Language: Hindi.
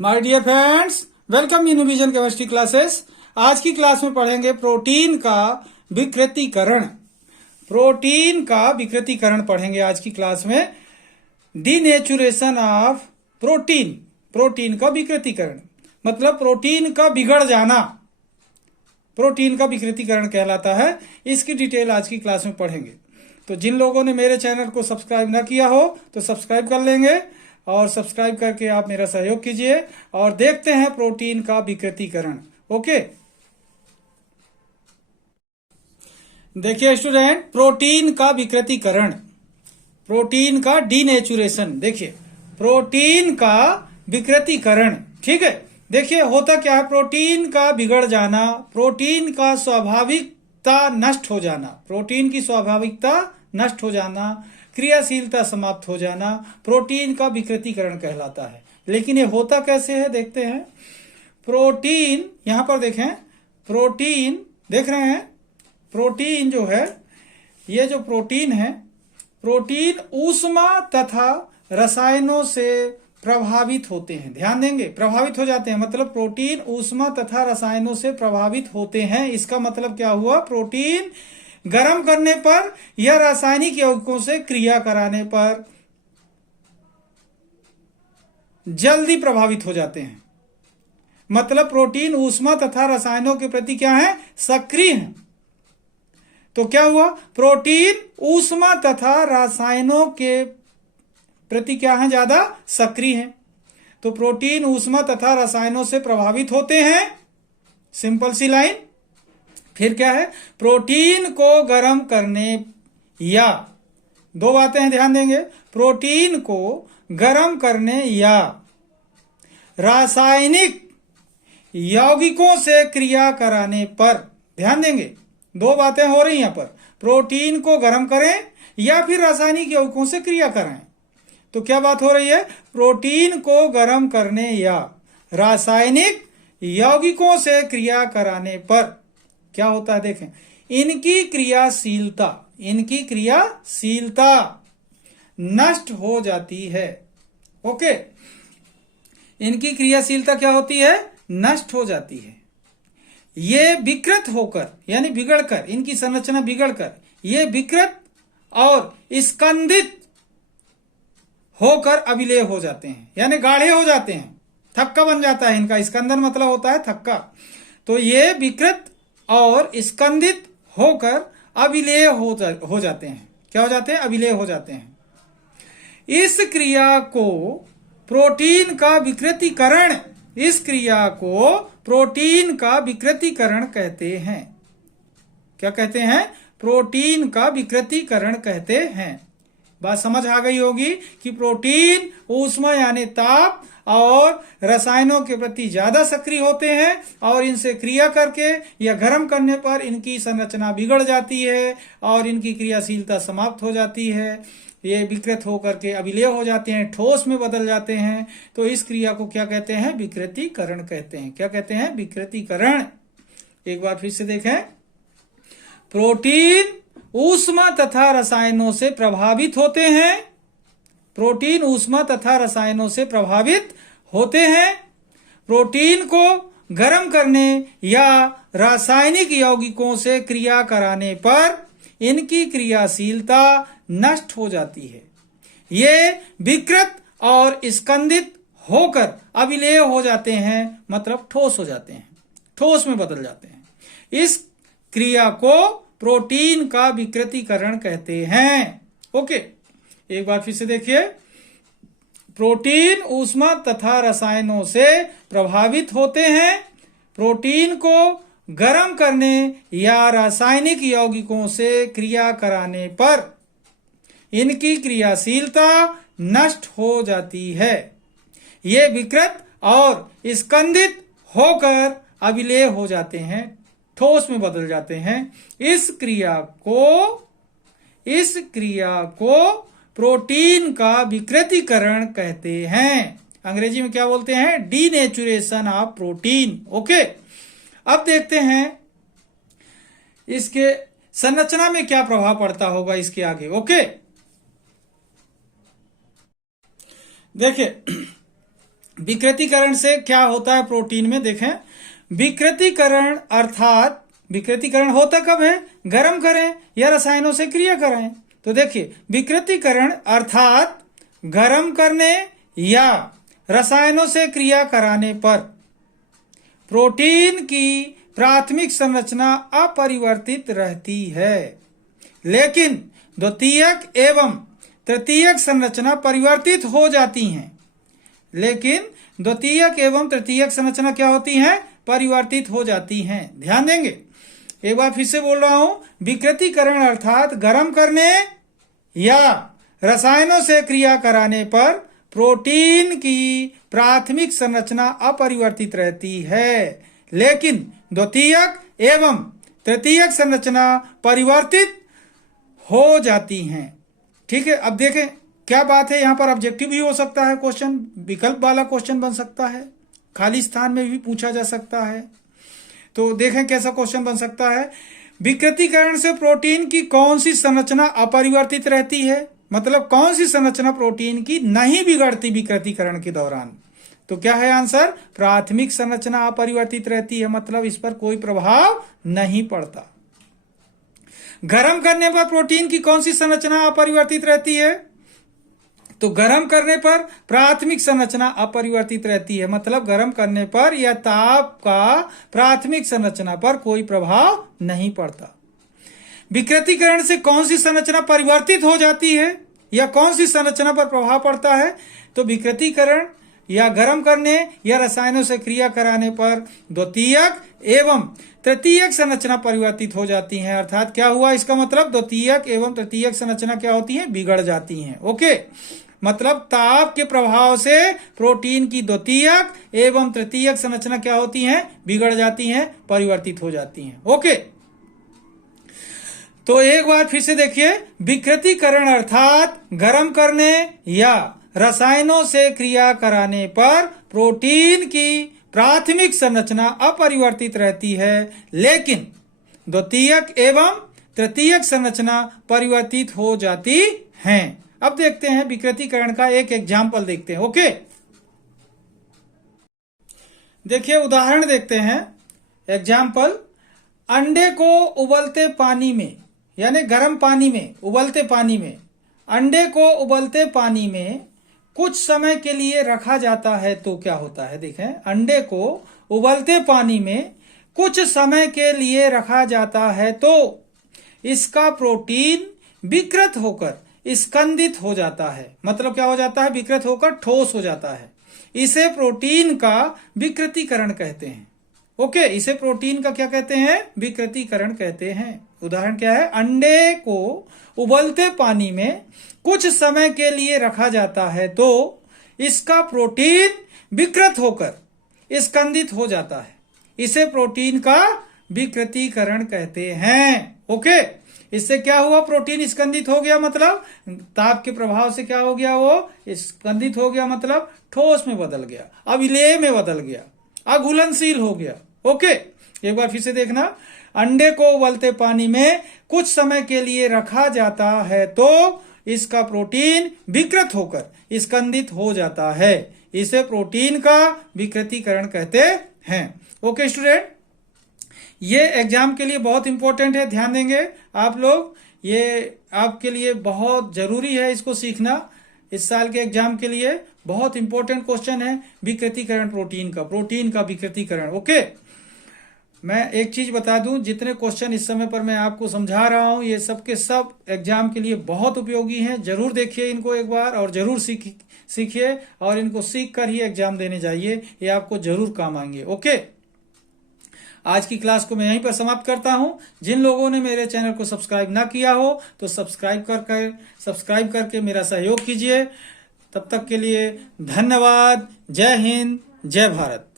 My dear friends, welcome in vision chemistry classes. आज की क्लास में पढ़ेंगे प्रोटीन का विकृतीकरण। प्रोटीन का विकृतीकरण पढ़ेंगे आज की क्लास में। डीनेचुरेशन ऑफ प्रोटीन, प्रोटीन का विकृतीकरण मतलब प्रोटीन का बिगड़ जाना, प्रोटीन का विकृतीकरण कहलाता है। इसकी डिटेल आज की क्लास में पढ़ेंगे। तो जिन लोगों ने मेरे चैनल को सब्सक्राइब ना किया हो तो सब्सक्राइब कर लेंगे और सब्सक्राइब करके आप मेरा सहयोग कीजिए और देखते हैं प्रोटीन का विकृतीकरण। ओके, देखिए स्टूडेंट, प्रोटीन का विकृतीकरण, प्रोटीन का डीनेचुरेशन। देखिए प्रोटीन का विकृतीकरण, ठीक है। देखिए होता क्या है, प्रोटीन का बिगड़ जाना, प्रोटीन का स्वाभाविकता नष्ट हो जाना, प्रोटीन की स्वाभाविकता नष्ट हो जाना, क्रियाशीलता समाप्त हो जाना, प्रोटीन का विकृतीकरण कहलाता है। लेकिन ये होता कैसे है देखते हैं। प्रोटीन, यहां पर देखें, प्रोटीन देख रहे हैं, प्रोटीन जो है, ये जो प्रोटीन है, प्रोटीन ऊष्मा तथा रसायनों से प्रभावित होते हैं। ध्यान देंगे, प्रभावित हो जाते हैं मतलब प्रोटीन ऊष्मा तथा रसायनों से प्रभावित होते हैं। इसका मतलब क्या हुआ, प्रोटीन गर्म करने पर या रासायनिक यौगिकों से क्रिया कराने पर जल्दी प्रभावित हो जाते हैं। मतलब प्रोटीन ऊष्मा तथा रसायनों के प्रति क्या है, सक्रिय है। तो क्या हुआ, प्रोटीन ऊष्मा तथा रसायनों के प्रति क्या है, ज्यादा सक्रिय है। तो प्रोटीन ऊष्मा तथा रसायनों से प्रभावित होते हैं, सिंपल सी लाइन। फिर क्या है, प्रोटीन को गर्म करने या, दो बातें हैं ध्यान देंगे, प्रोटीन को गर्म करने या रासायनिक यौगिकों से क्रिया कराने पर, ध्यान देंगे दो बातें हो रही यहां पर, प्रोटीन को गर्म करें या फिर रासायनिक यौगिकों से क्रिया कराएं। तो क्या बात हो रही है, प्रोटीन को गर्म करने या रासायनिक यौगिकों से क्रिया कराने पर क्या होता है, देखें, इनकी क्रियाशीलता, इनकी क्रियाशीलता नष्ट हो जाती है। ओके, इनकी क्रियाशीलता क्या होती है, नष्ट हो जाती है। ये विकृत होकर यानी बिगड़कर, इनकी संरचना बिगड़कर ये विकृत और स्कंदित होकर अविलेय हो जाते हैं, यानी गाढ़े हो जाते हैं, थक्का बन जाता है इनका। स्कंदन मतलब होता है थक्का। तो ये विकृत और स्कंदित होकर अविलेय हो जाते हैं। क्या हो जाते हैं, अविलेय हो जाते हैं। इस क्रिया को प्रोटीन का विकृतीकरण, इस क्रिया को प्रोटीन का विकृतीकरण कहते हैं। क्या कहते हैं, प्रोटीन का विकृतीकरण कहते हैं। बात समझ आ गई होगी कि प्रोटीन ऊष्मा यानी ताप और रसायनों के प्रति ज्यादा सक्रिय होते हैं और इनसे क्रिया करके या गर्म करने पर इनकी संरचना बिगड़ जाती है और इनकी क्रियाशीलता समाप्त हो जाती है। ये विकृत होकर के अविलेय हो जाते हैं, ठोस में बदल जाते हैं। तो इस क्रिया को क्या कहते हैं, विकृतीकरण कहते हैं। क्या कहते हैं, विकृतीकरण। एक बार फिर से देखें, प्रोटीन ऊष्मा तथा रसायनों से प्रभावित होते हैं, प्रोटीन ऊष्मा तथा रसायनों से प्रभावित होते हैं। प्रोटीन को गर्म करने या रासायनिक यौगिकों से क्रिया कराने पर इनकी क्रियाशीलता नष्ट हो जाती है। ये विकृत और स्कंदित होकर अविलेय हो जाते हैं, मतलब ठोस हो जाते हैं, ठोस में बदल जाते हैं। इस क्रिया को प्रोटीन का विकृतीकरण कहते हैं। ओके, एक बार फिर से देखिए, प्रोटीन ऊष्मा तथा रसायनों से प्रभावित होते हैं, प्रोटीन को गर्म करने या रासायनिक यौगिकों से क्रिया कराने पर इनकी क्रियाशीलता नष्ट हो जाती है। ये विकृत और स्कंदित होकर अविलेय हो जाते हैं, ठोस में बदल जाते हैं। इस क्रिया को प्रोटीन का विकृतीकरण कहते हैं। अंग्रेजी में क्या बोलते हैं, डीनेचुरेशन ऑफ प्रोटीन। ओके, अब देखते हैं इसके संरचना में क्या प्रभाव पड़ता होगा इसके आगे। ओके, देखिए विकृतीकरण से क्या होता है प्रोटीन में, देखें। विकृतीकरण अर्थात विकृतीकरण होता कब है, गर्म करें या रसायनों से क्रिया कराएं। तो देखिए, विकृतीकरण अर्थात गर्म करने या रसायनों से क्रिया कराने पर प्रोटीन की प्राथमिक संरचना अपरिवर्तित रहती है, लेकिन द्वितीयक एवं तृतीयक संरचना परिवर्तित हो जाती हैं। लेकिन द्वितीयक एवं तृतीयक संरचना क्या होती हैं, परिवर्तित हो जाती हैं। ध्यान देंगे, एक बार फिर से बोल रहा हूं, विकृतीकरण अर्थात गर्म करने या रसायनों से क्रिया कराने पर प्रोटीन की प्राथमिक संरचना अपरिवर्तित रहती है, लेकिन द्वितीयक एवं तृतीयक संरचना परिवर्तित हो जाती हैं। ठीक है, अब देखें क्या बात है, यहां पर ऑब्जेक्टिव भी हो सकता है क्वेश्चन, विकल्प वाला क्वेश्चन बन सकता है, खाली स्थान में भी पूछा जा सकता है। तो देखें कैसा क्वेश्चन बन सकता है। विकृतीकरण से प्रोटीन की कौन सी संरचना अपरिवर्तित रहती है, मतलब कौन सी संरचना प्रोटीन की नहीं बिगड़ती विकृतीकरण के दौरान। तो क्या है आंसर, प्राथमिक संरचना अपरिवर्तित रहती है, मतलब इस पर कोई प्रभाव नहीं पड़ता। गर्म करने पर प्रोटीन की कौन सी संरचना अपरिवर्तित रहती है, तो गर्म करने पर प्राथमिक संरचना अपरिवर्तित रहती है, मतलब गर्म करने पर या ताप का प्राथमिक संरचना पर कोई प्रभाव नहीं पड़ता। विकृतीकरण से कौन सी संरचना परिवर्तित हो जाती है या कौन सी संरचना पर प्रभाव पड़ता है, तो विकृतीकरण या गर्म करने या रसायनों से क्रिया कराने पर द्वितीयक एवं तृतीयक संरचना परिवर्तित हो जाती हैं। अर्थात क्या हुआ, इसका मतलब द्वितीयक एवं तृतीयक संरचना क्या होती है, बिगड़ जाती हैं। ओके, मतलब ताप के प्रभाव से प्रोटीन की द्वितीयक एवं तृतीयक संरचना क्या होती हैं, बिगड़ जाती हैं, परिवर्तित हो जाती हैं। ओके, तो एक बार फिर से देखिए, विकृतीकरण अर्थात गर्म करने या रसायनों से क्रिया कराने पर प्रोटीन की प्राथमिक संरचना अपरिवर्तित रहती है, लेकिन द्वितीयक एवं तृतीयक संरचना परिवर्तित हो जाती हैं। अब देखते हैं विकृतीकरण का एक एग्जाम्पल देखते हैं। ओके, देखिए उदाहरण देखते हैं। एग्जाम्पल, अंडे को उबलते पानी में, यानी गर्म पानी में, उबलते पानी में, अंडे को उबलते पानी में कुछ समय के लिए रखा जाता है तो क्या होता है। देखें, अंडे को उबलते पानी में कुछ समय के लिए रखा जाता है तो इसका प्रोटीन विकृत होकर स्कंदित हो जाता है, मतलब क्या हो जाता है, विकृत होकर ठोस हो जाता है। इसे प्रोटीन का विकृतीकरण कहते हैं। ओके, इसे प्रोटीन का क्या कहते हैं, विकृतीकरण कहते हैं। उदाहरण क्या है, अंडे को उबलते पानी में कुछ समय के लिए रखा जाता है तो इसका प्रोटीन विकृत होकर स्कंदित हो जाता है। इसे प्रोटीन का विकृतीकरण कहते हैं। ओके, इससे क्या हुआ, प्रोटीन स्कंदित हो गया, मतलब ताप के प्रभाव से क्या हो गया, वो स्कंदित हो गया, मतलब ठोस में बदल गया, अविलेय में बदल गया, अघुलनशील हो गया। ओके, एक बार फिर से देखना, अंडे को उबलते पानी में कुछ समय के लिए रखा जाता है तो इसका प्रोटीन विकृत होकर स्कंदित हो जाता है। इसे प्रोटीन का विकृतीकरण कहते हैं। ओके स्टूडेंट, ये एग्जाम के लिए बहुत इंपॉर्टेंट है, ध्यान देंगे आप लोग, ये आपके लिए बहुत जरूरी है इसको सीखना। इस साल के एग्जाम के लिए बहुत इंपॉर्टेंट क्वेश्चन है विकृतीकरण प्रोटीन का विकृतीकरण। ओके, मैं एक चीज बता दूं, जितने क्वेश्चन इस समय पर मैं आपको समझा रहा हूं ये सब के सब एग्जाम के लिए बहुत उपयोगी हैं। जरूर देखिए इनको एक बार और जरूर सीखिए और इनको सीख कर ही एग्जाम देने जाइए, ये आपको जरूर काम आएंगे। ओके, आज की क्लास को मैं यहीं पर समाप्त करता हूं। जिन लोगों ने मेरे चैनल को सब्सक्राइब ना किया हो तो सब्सक्राइब करके मेरा सहयोग कीजिए। तब तक के लिए धन्यवाद। जय हिंद, जय भारत।